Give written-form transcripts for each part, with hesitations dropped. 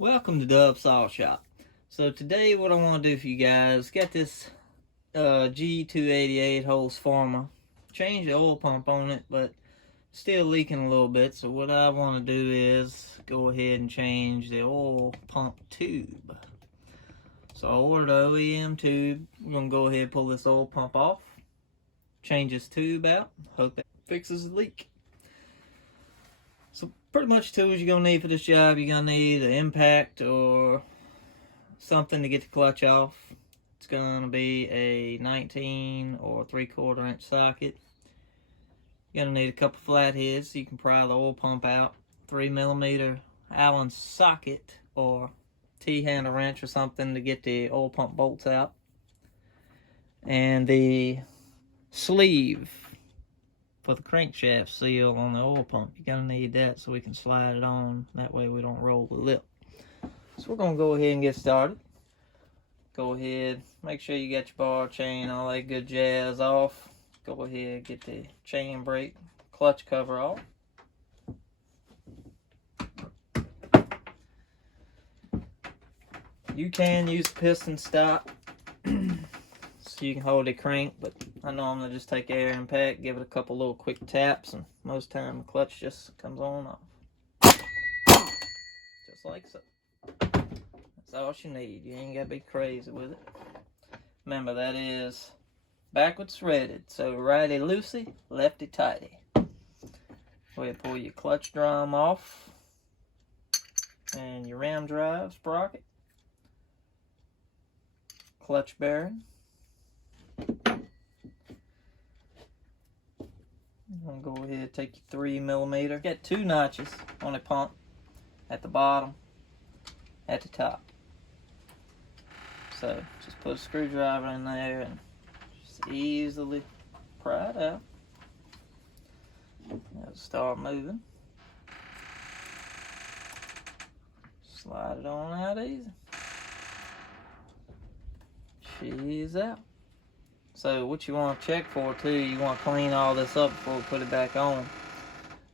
Welcome to Dub Saw Shop. So today what I want to do for you guys, got this G288 Husqvarna. Change the oil pump on it, but still leaking a little bit. So what I want to do is go ahead and change the oil pump tube. So I ordered the OEM tube. We're going to go ahead and pull this oil pump off. Change this tube out. Hope that fixes the leak. So pretty much tools you're going to need for this job. You're going to need an impact or something to get the clutch off. It's going to be a 19 or 3/4 inch socket. You're going to need a couple flatheads so you can pry the oil pump out. 3mm Allen socket or T-handle wrench or something to get the oil pump bolts out. And the sleeve for the crankshaft seal on the oil pump. You're going to need that so we can slide it on. That way we don't roll the lip. So we're going to go ahead and get started. Go ahead, make sure you got your bar chain, all that good jazz off. Go ahead, get the chain brake, clutch cover off. You can use piston stop so you can hold the crank, but I normally just take air impact, give it a couple little quick taps, and most time the clutch just comes on off. Just like so. That's all you need. You ain't got to be crazy with it. Remember, that is backwards threaded. So righty loosey, lefty tighty. Go ahead, pull your clutch drum off. And your ram drive sprocket. Clutch bearing. I'm going to go ahead and take your 3mm. Got 2 notches on the pump. At the bottom. At the top. So just put a screwdriver in there and just easily pry it out. Now start moving. Slide it on out easy. She's out. So what you want to check for too, you want to clean all this up before we put it back on.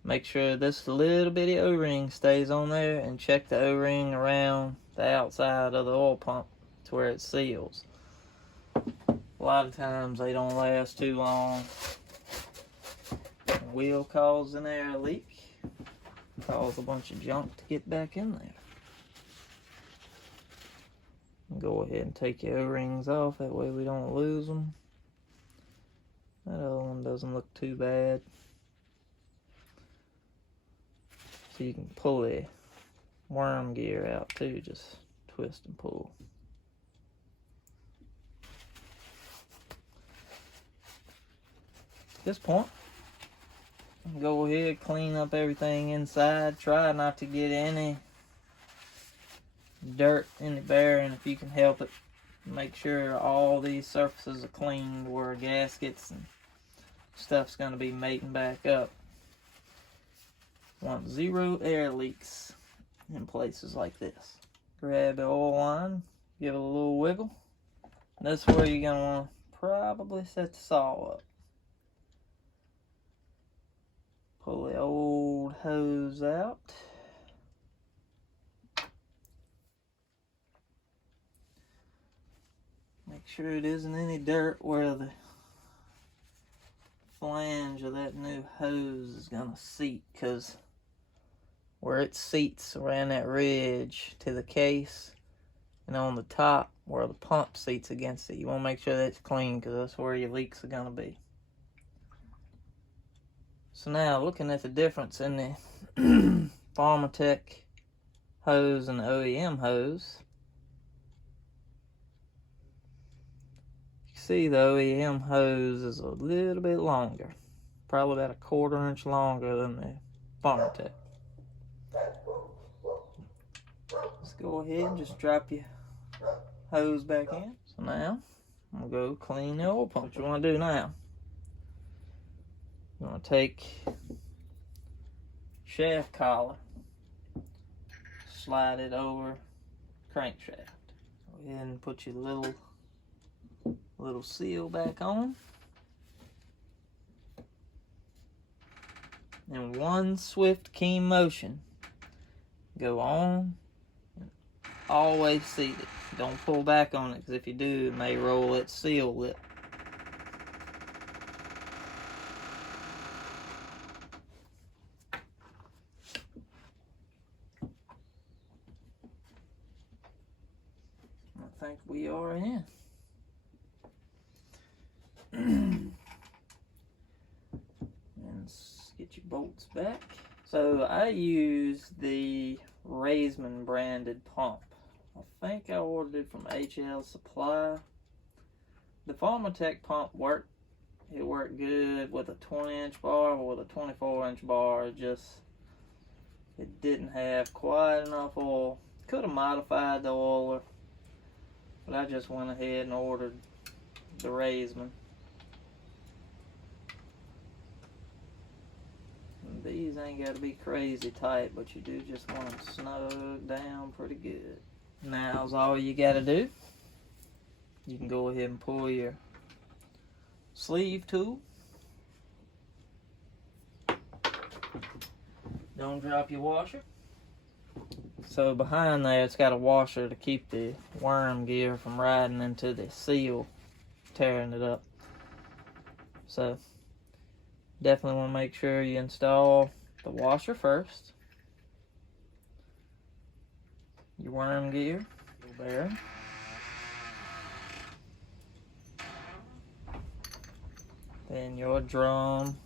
Make sure this little bitty O-ring stays on there, and check the O-ring around the outside of the oil pump to where it seals. A lot of times they don't last too long. The wheel causes an air leak, cause a bunch of junk to get back in there. Go ahead and take your O-rings off, that way we don't lose them. That other one doesn't look too bad. So you can pull the worm gear out too, just twist and pull. At this point, go ahead, clean up everything inside. Try not to get any dirt in the bearing if you can help it. Make sure all these surfaces are cleaned where gaskets and stuff's going to be mating back up. Want 0 air leaks in places like this. Grab the oil line, give it a little wiggle. That's where you're going to want to probably set the saw up. Pull the old hose out. Make sure it isn't any dirt where the flange of that new hose is going to seat, because where it seats around that ridge to the case and on the top where the pump seats against it, you want to make sure that's clean, because that's where your leaks are going to be. So now, looking at the difference in the Pharmatech hose and the OEM hose, you can see the OEM hose is a little bit longer, probably about 1/4 inch longer than the Pharmatech. Let's go ahead and just drop your hose back in. So now, I'm going to go clean the oil pump. What you want to do now, you want to take shaft collar, slide it over crankshaft. Go ahead and put your little seal back on. In one swift, keen motion, go on always seat it. Don't pull back on it, because if you do, it may roll its seal lip. I think we are in. And get your bolts back. So I use the Raisman branded pump. I think I ordered it from HL Supply. The Pharmatech pump worked. It worked good with a 20-inch bar or with a 24-inch bar. It didn't have quite enough oil. Could have modified the oiler, but I just went ahead and ordered the Raisman. These ain't got to be crazy tight, but you do just want them snug down pretty good. Now's all you got to do. You can go ahead and pull your sleeve tool. Don't drop your washer. So behind there, it's got a washer to keep the worm gear from riding into the seal, tearing it up. So definitely want to make sure you install the washer first. Your worm gear, your bearing. Then your drum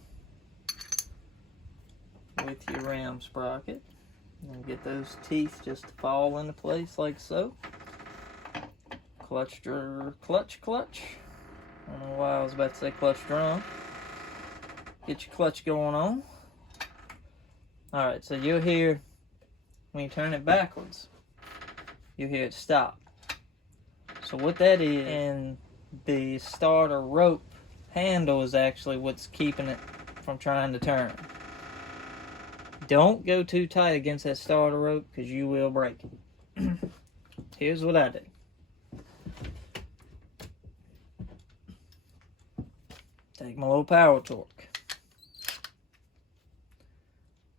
with your ram sprocket. And get those teeth just to fall into place like so. Clutch. I don't know why I was about to say clutch drum. Get your clutch going on. Alright, so you'll hear, when you turn it backwards, you'll hear it stop. So what that is, and the starter rope handle is actually what's keeping it from trying to turn. Don't go too tight against that starter rope, because you will break it. Here's what I do. Take my little power torque.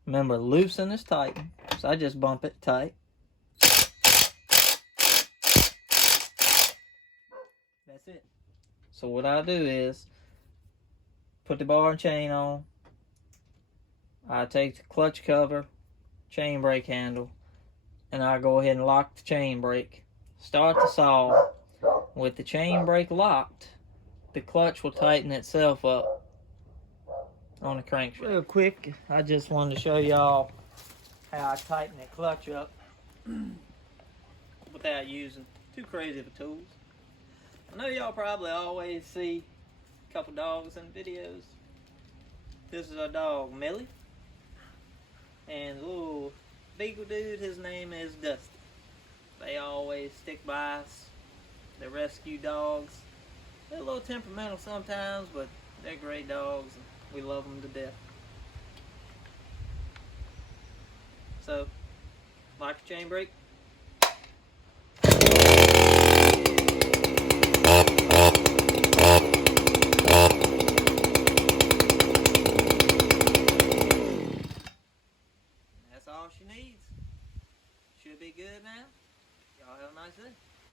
Remember, loosen is tighten, so I just bump it tight. That's it. So what I do is put the bar and chain on. I take the clutch cover, chain brake handle, and I go ahead and lock the chain brake. Start the saw. With the chain brake locked, the clutch will tighten itself up on the crankshaft. Real quick, I just wanted to show y'all how I tighten the clutch up without using too crazy of tools. I know y'all probably always see a couple dogs in videos. This is our dog, Millie. And the little beagle dude, his name is Dusty. They always stick by us. They're rescue dogs. They're a little temperamental sometimes, but they're great dogs. And we love them to death. So, lock your chain brake.